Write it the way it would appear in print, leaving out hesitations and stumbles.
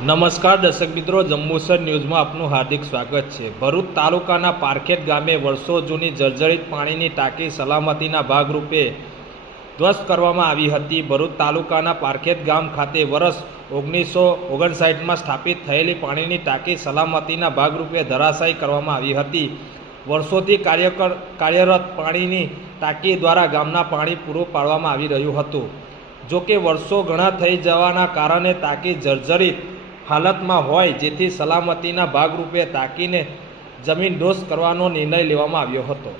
નમસ્કાર દર્શક મિત્રો, જંબુસર ન્યૂઝમાં આપનું હાર્દિક સ્વાગત છે। ભરૂચ તાલુકાના પારખેડ ગામે વર્ષો જૂની જર્જરિત પાણીની ટાંકી સલામતીના ભાગરૂપે ધ્વસ્ત કરવામાં આવી હતી। ભરૂચ તાલુકાના પારખેડ ગામ ખાતે વર્ષ 1959માં સ્થાપિત થયેલી પાણીની ટાંકી સલામતીના ભાગરૂપે ધરાશાયી કરવામાં આવી હતી। વર્ષોથી કાર્યરત પાણીની ટાંકી દ્વારા ગામના પાણી પૂરું પાડવામાં આવી રહ્યું હતું। જોકે વર્ષો ઘણા થઈ જવાના કારણે ટાંકી જર્જરિત હાલતમાં હોય, જેથી સલામતીના ભાગરૂપે ટાંકીને જમીનદોસ્ત કરવાનો નિર્ણય લેવામાં આવ્યો હતો।